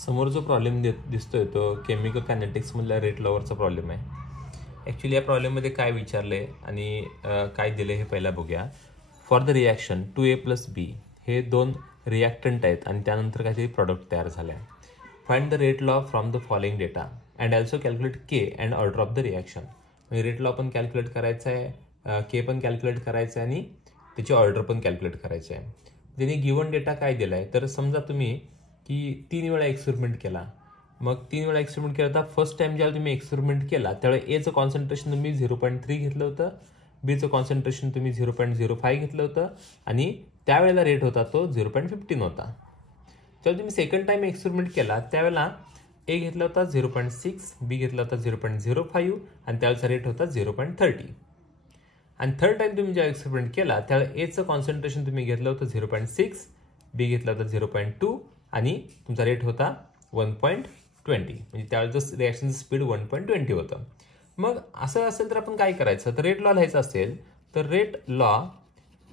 समोर जो प्रॉब्लेम दिसतोय तो केमिकल कायनेटिक्समधल्या रेट लॉवरचा प्रॉब्लेम आहे. ॲक्च्युली या प्रॉब्लेममध्ये काय विचारलं आहे आणि काय दिलं हे पहिला बघूया. फॉर द रिॲक्शन 2A+B हे दोन रिॲक्टंट आहेत आणि त्यानंतर काहीतरी प्रॉडक्ट तयार झालं आहे. Find the rate law from the following data and also calculate K and order of the reaction. म्हणजे रेट लॉ पण कॅल्क्युलेट करायचं आहे, के पण कॅल्क्युलेट करायचं आहे आणि त्याची ऑर्डर पण कॅल्क्युलेट करायची आहे. त्यांनी गिवन डेटा काय दिला आहे तर समजा तुम्ही की 3 वेळा एक्सपेरिमेंट केला. मग 3 वेळा एक्सपेरिमेंट केला तर फर्स्ट टाइम ज्यावेळेला तुम्ही एक्सपेरिमेंट केला त्यावेळेला एचं कॉन्सन्ट्रेशन तुम्ही 0.3 घेतलं होतं, बीचं कॉन्सन्ट्रेशन तुम्ही 0.05 घेतलं होतं आणि त्यावेळेला रेट होता तो 0.15 होता. जेव्हा तुम्ही सेकंड टाइम एक्सपेरिमेंट केला त्यावेळेला ए घेतला होता 0.6, बी घेतला होता 0.05 आणि त्यावेळेचा रेट होता 0.30. आणि थर्ड टाइम तुम्ही जेव्हा एक्सपेरिमेंट केला त्यावेळेला एचं कॉन्सन्ट्रेशन तुम्ही घेतलं होतं 0.6, बी घेतला होता 0.2 आणि तुमचा रेट होता 1.20. म्हणजे त्यावेळेचं रिॲक्शनचं स्पीड 1.20 होतं. मग असं असेल तर आपण काय करायचं, तर रेट लॉ लिहायचं असेल तर rate law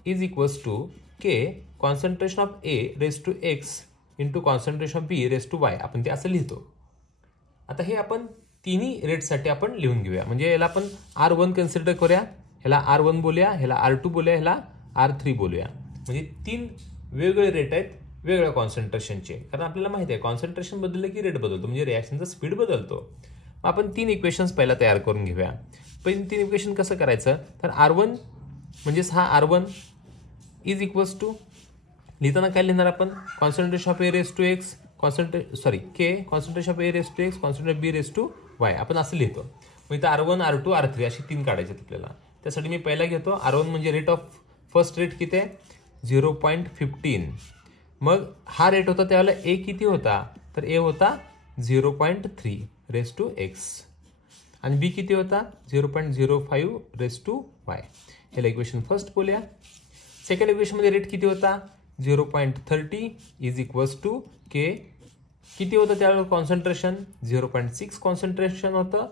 is equals to k concentration of A raise to x into concentration of B raise to y. आपण ते असं लिहितो. आता हे आपण तिन्ही रेटसाठी आपण लिहून घेऊया. म्हणजे याला आपण R1 कन्सिडर करूया, ह्याला R1 बोलूया, ह्याला R2 बोलूया, ह्याला R3 बोलूया. म्हणजे 3 वेगवेगळे रेट आहेत वेगवेगळ्या कॉन्सन्ट्रेशनचे. कारण आपल्याला माहिती आहे कॉन्सन्ट्रेशन बदललं की रेट बदलतो, म्हणजे रिॲक्शनचा स्पीड बदलतो. आपण 3 इक्वेशन्स पहिला तयार करून घेऊया. पण 3 इक्वेशन कसं करायचं तर R1 म्हणजेच हा R1 इज इक्वल्स टू लिहिताना काय लिहिणार आपण concentration of A raise to x k concentration of A raise to x concentration of B raise to y आपण असं लिहितो. मग इथं R1 R2 R3 अशी 3 काढायचे आपल्याला. त्यासाठी मी पहिला घेतो R1 म्हणजे रेट ऑफ फर्स्ट रेट किती आहे 0.15. मग हा रेट होता त्यावेळेला ए किती होता तर ए होता 0.3 रेस टू एक्स आणि बी किती होता 0.05 रेस टू वाय. ह्याला इक्वेशन फर्स्ट बोलूया. सेकंड इक्वेशनमध्ये रेट किती होता 0.30 इज इक्वल्स टू के किती होतं त्यावेळेला कॉन्सन्ट्रेशन 0.6 कॉन्सन्ट्रेशन होतं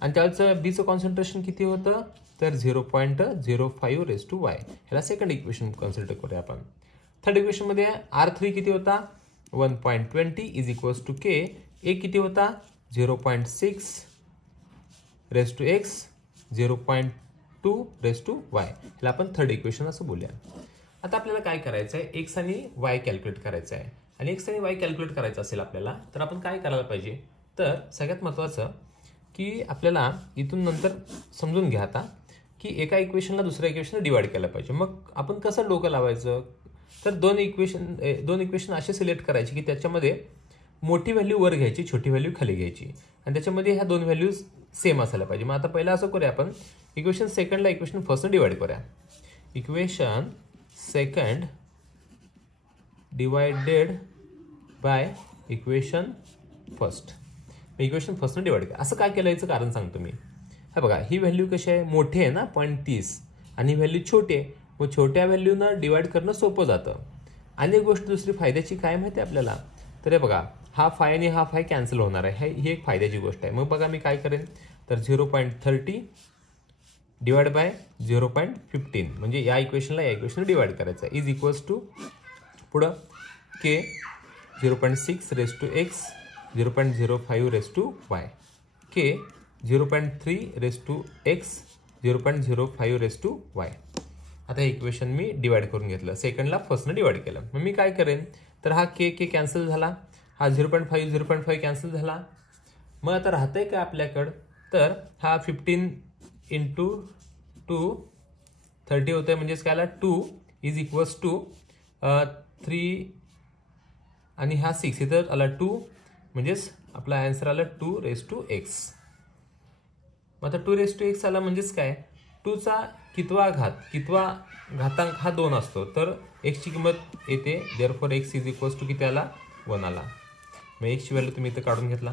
आणि त्यावेळेचं बीचं कॉन्सन्ट्रेशन किती होतं तर 0.05 रेस टू वाय. ह्याला सेकंड इक्वेशन कन्सिडर करूया आपण. थर्ड इक्वेशनमध्ये R3 किती होता 1.20 is equals to k A किती होता 0.6 raise to x 0.2 raise to y. ह्याला आपण थर्ड इक्वेशन असं बोलूया. आता आपल्याला काय करायचं आहे एक्स आणि वाय कॅल्क्युलेट करायचं आहे. आणि एक्स आणि वाय कॅल्क्युलेट करायचं असेल आपल्याला तर आपण काय करायला पाहिजे तर सगळ्यात महत्त्वाचं की आपल्याला इथून नंतर समजून घ्या आता की एका इक्वेशनला दुसऱ्या इक्वेशनला डिवाइड केलं पाहिजे. मग आपण कसं डोकं लावायचं तर दोन इक्वेशन असे सिलेक्ट करायचे की त्याच्यामध्ये मोठी व्हॅल्यू वर घ्यायची छोटी व्हॅल्यू खाली घ्यायची आणि त्याच्यामध्ये ह्या दोन व्हॅल्यूज सेम असायला पाहिजे. मग आता पहिला असं करूया आपण इक्वेशन सेकंडला इक्वेशन फर्स्टनं डिवाइड करूया. Equation second divided by equation first. Equation फर्स्टनं डिवाइड करा. असं काय केलं याचं कारण सांगतो मी. हा बघा ही व्हॅल्यू कशी आहे मोठी आहे ना 0.30 आणि ही व्हॅल्यू छोटी आहे. मग छोट्या व्हॅल्यूनं डिवाइड करणं सोपं जातं. आणि एक गोष्ट दुसरी फायद्याची काय माहिती आहे आपल्याला तर हे बघा हा 5 आणि हा 5 कॅन्सल होणार आहे. ही एक फायद्याची गोष्ट आहे. मग बघा मी काय करेन तर 0.30 डिवाइड बाय 0.15 म्हणजे या इक्वेशनला या इक्वेशनला डिवाइड करायचं आहे इज इक्वल्स टू पुढं k 0.6 raise to x 0.05 raise to y k 0.3 raise to x 0.05 raise to y. आता हे इक्वेशन मी डिवाइड करून घेतलं सेकंडला फर्स्टनं डिवाइड केलं. मग मी काय करेन तर हा के कॅन्सल झाला, हा 0.5 कॅन्सल झाला. मग आता राहतंय का आपल्याकडं तर हा 15 इंटू 2 30 होतंय म्हणजेच काय आला 2 इज इक्वल्स टू 3 आणि हा 6 इथं आला 2 म्हणजेच आपला आन्सर आला 2 रेस टू एक्स. मग आता 2 रेस टू एक्स आला म्हणजेच काय 2चा कितवा घातांक हा 2 असतो तर एक्सची किंमत येते therefore x is equals to किती आला 1 आला. मग एक्सची व्हॅल्यू तुम्ही इथं काढून घेतला.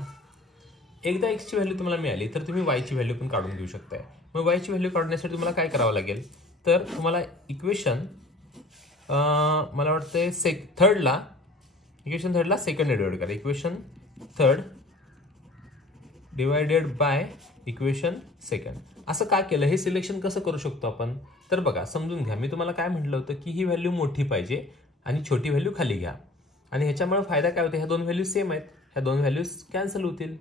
एकदा एक्सची व्हॅल्यू तुम्हाला मिळाली तर तुम्ही वायची व्हॅल्यू पण काढून घेऊ शकताय. मग वायची व्हॅल्यू काढण्यासाठी तुम्हाला काय करावं लागेल तर तुम्हाला इक्वेशन मला वाटतंय इक्वेशन थर्डला सेकंड डिवाइड करा. Equation third divided by equation second. असं का केलं हे सिलेक्शन कसं करू शकतो आपण तर बघा समजून घ्या. मी तुम्हाला काय म्हटलं होतं की ही व्हॅल्यू मोठी पाहिजे आणि छोटी व्हॅल्यू खाली घ्या आणि ह्याच्यामुळे फायदा काय होतो, ह्या दोन व्हॅल्यूज सेम आहेत, ह्या दोन व्हॅल्यूज कॅन्सल होतील.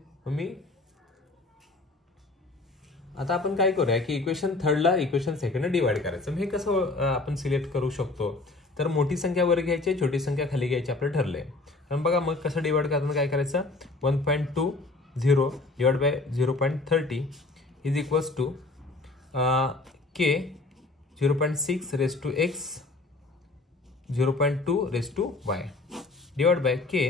आता आपण काय करूया की इक्वेशन थर्डला इक्वेशन सेकंडला डिवाइड करायचं. हे कसं आपण सिलेक्ट करू शकतो, तर मोठी संख्या वर घ्यायची, छोटी संख्या खाली घ्यायची आपलं ठरलंय. तर बघा मग कसं डिवाइड करताना काय करायचं, 1.20 divide by 0.30 is equals to k 0.6 raise to x 0.2 raise to y divide by k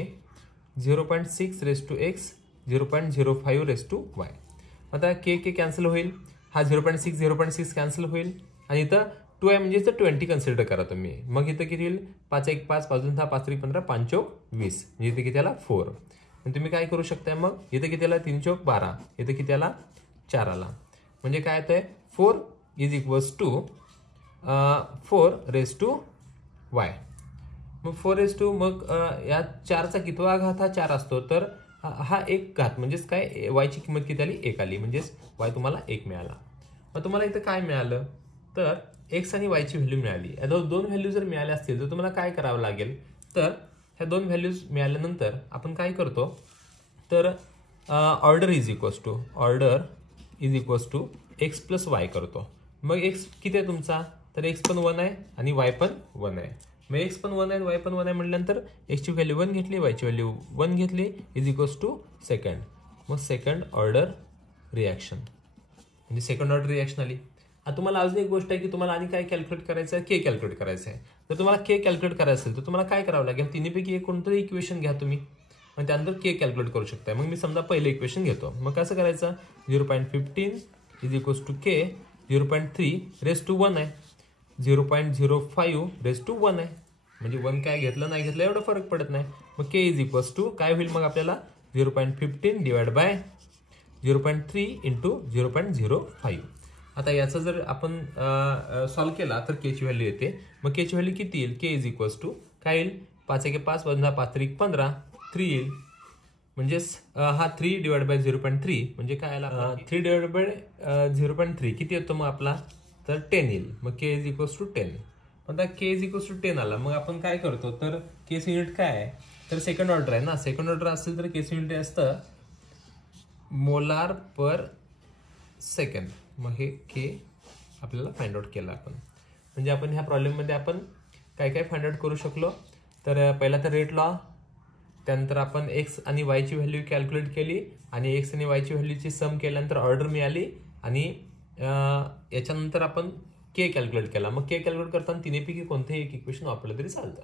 0.6 raise to x 0.05 raise to y. आता के कॅन्सल होईल, हा 0.6 कॅन्सल होईल आणि इथं 2 आहे म्हणजे इथं 20 कन्सिडर करा तुम्ही. मग इथं किती होईल, 5 1 5 5 2 6 5 3 15 5 चौक 20 म्हणजे इथे किती आला 4. आणि तुम्ही काय करू शकताय, मग इथं किती आला 3 चौक 12, इथं किती आला 4 आला. म्हणजे काय येतंय 4 is equals to 4 raise to y. मग 4 रेस टू मग या 4चा कितवा घात हा 4 असतो, तर हा एक घात म्हणजेच काय वायची किंमत किती आली 1 आली, म्हणजेच वाय तुम्हाला 1 मिळाला. मग तुम्हाला इथं काय मिळालं, तर एक्स आणि वायची व्हॅल्यू मिळाली. या दोन व्हॅल्यू जर मिळाल्या असतील तर तुम्हाला काय करावं लागेल, तर ह्या दोन व्हॅल्यूज मिळाल्यानंतर आपण काय करतो, तर order is equals to x plus y करतो. मग एक्स किती आहे तुमचा, तर एक्स पण 1 आहे आणि वाय पण 1 आहे. मग एक्स पण 1 आहे वाय पण 1 आहे म्हटल्यानंतर एक्सची व्हॅल्यू 1 घेतली, वायची व्हॅल्यू 1 घेतली इज इक्वल्स टू सेकंड. मग सेकंड ऑर्डर रिॲक्शन म्हणजे सेकंड ऑर्डर रिॲक्शन आली. आता तुम्हाला अजून एक गोष्ट आहे की तुम्हाला आणि काय कॅल्क्युलेट करायचं आहे, के कॅल्क्युलेट करायचं आहे. जर तुम्हाला के कॅल्क्युलेट करायचं असेल तर तुम्हाला काय करावं लागेल, तिन्हीपैकी एक कोणतंही इक्वेशन घ्या तुम्ही, मग त्यानंतर के कॅल्क्युलेट करू शकता. मग मी समजा पहिलं इक्वेशन घेतो, मग कसं करायचं, 0.15 is equals to k 0.3 raise to 1 आहे, 0.05 रेस टू 1 आहे, म्हणजे 1 काय घेतलं नाही घेतलं एवढं फरक पडत नाही. मग के इज इक्वल्स टू काय होईल, मग आपल्याला 0.15 डिवाइड बाय 0.3 इंटू 0.05. आता याचा जर आपण सॉल्व्ह केला तर केची व्हॅल्यू येते. मग केची व्हॅल्यू किती येईल, के इज इक्वल्स टू काय येईल, 5 1 5 5 3 15 3 येईल. म्हणजेच हा 3 डिवाइड बाय 0.3 म्हणजे काय आला, 3 डिवाइड बाय 0.3 किती येतो मग आपला, तर 10 येईल. मग के इज इक्वल्स टू 10. आता के इज इक्वल्स टू 10 आला, मग आपण काय करतो, तर केस युनिट काय आहे, तर सेकंड ऑर्डर आहे ना. सेकंड ऑर्डर असेल तर केस युनिट असतं मोलार पर सेकंड. मग हे के आपल्याला फाइंड आउट केलं आपण. म्हणजे आपण ह्या प्रॉब्लेममध्ये आपण काय काय फाइंड आउट करू शकलो, तर पहिला तर रेट लॉ, त्यानंतर आपण एक्स आणि वायची व्हॅल्यू कॅल्क्युलेट केली आणि एक्स आणि वायची व्हॅल्यूची सम केल्यानंतर ऑर्डर मिळाली आणि याच्यानंतर आपण के कॅल्क्युलेट केला. मग के कॅल्क्युलेट करताना तिन्हीपैकी कोणतेही एक इक्वेशन वापरलं तरी चालतं.